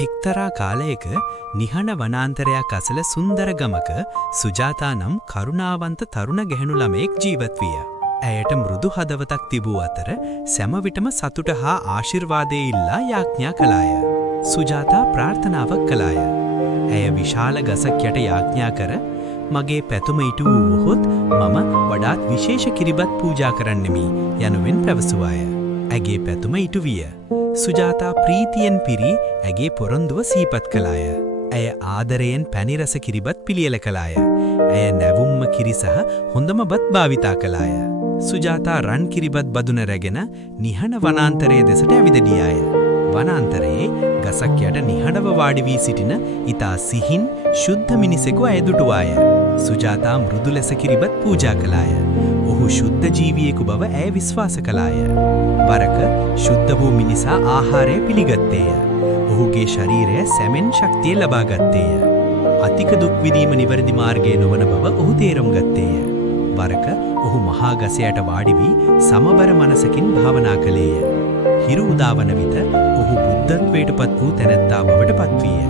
එක්තරා කාලයක නිහඬ වනාන්තරයක් අසල සුන්දර ගමක සුජාතා නම් කරුණාවන්ත තරුණ ගැහැණු ළමයෙක් ජීවත් විය. ඇයට මෘදු හදවතක් තිබූ අතර සෑම විටම සතුට හා ආශිර්වාදයේ ඉල්ලා යාඥා කළාය. සුජාතා ප්‍රාර්ථනාවක් කළාය. ඇය විශාල ගසක් යට යාඥා කර මගේ පැතුම ඉටු වූහොත් මම වඩාත් විශේෂ කිරිබත් පූජා කරන්නෙමි යනුවෙන් පැවසුවාය. ඇගේ පැතුම ඉටු විය. සුජාතා ප්‍රීතියෙන් පිරි ඇගේ පොරොන්දුව සීපත් කළාය. ඇය ආදරයෙන් පැණි රස කිරිබත් පිළියෙල කළාය. ඇය නැවුම්ම කිරි සහ හොඳම බත් භාවිතා කළාය. සුජාතා රන් කිරිබත් බදුන රැගෙන නිහඬ වනාන්තරයේ දෙසට ඇවිද ගියාය. වනාන්තරයේ ගසක් යට නිහඬව වාඩි වී සිටින ඊතා සිහින් ශුද්ධ මිනිසෙකු ඇය දුටුවාය. සුජාතා මෘදු ලෙස කිරිබත් පූජා කළාය. ඔහු ශුද්ධ ජීවියෙකු බව ඇය විශ්වාස කළාය. වරක ශුද්ධ වූ මිනිසා ආහාරය පිළිගත්තේය. ඔහුගේ ශරීරය සැමෙන් ශක්තිය ලබා ගත්තේය. අතික දුක් විඳීම නිවැරදි මාර්ගය නොවන බව ඔහු තේරුම් ගත්තේය. වරක ඔහු මහා ගසයට වාඩි වී සමබර මනසකින් භාවනා කළේය. හිරු උදාවන විට ඔහු බුද්ධත්වයට පත් වූ තැනැත්තා බවට පත්විය.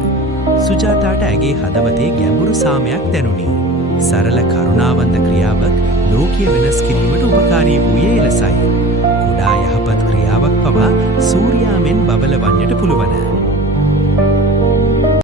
සුජාතාට ඇගේ හදවතේ ගැඹුරු සාමයක් දැනුනි. සරල කරුණාවන්ත ක්‍රියාවක් ලෝකය වෙනස් කිරීමට උපකාරී වූයේ එලෙසයි. කුඩා යහපත් ක්‍රියාවක් පවා සූර්යාවෙන් බබලවන්නට පුළුවන්.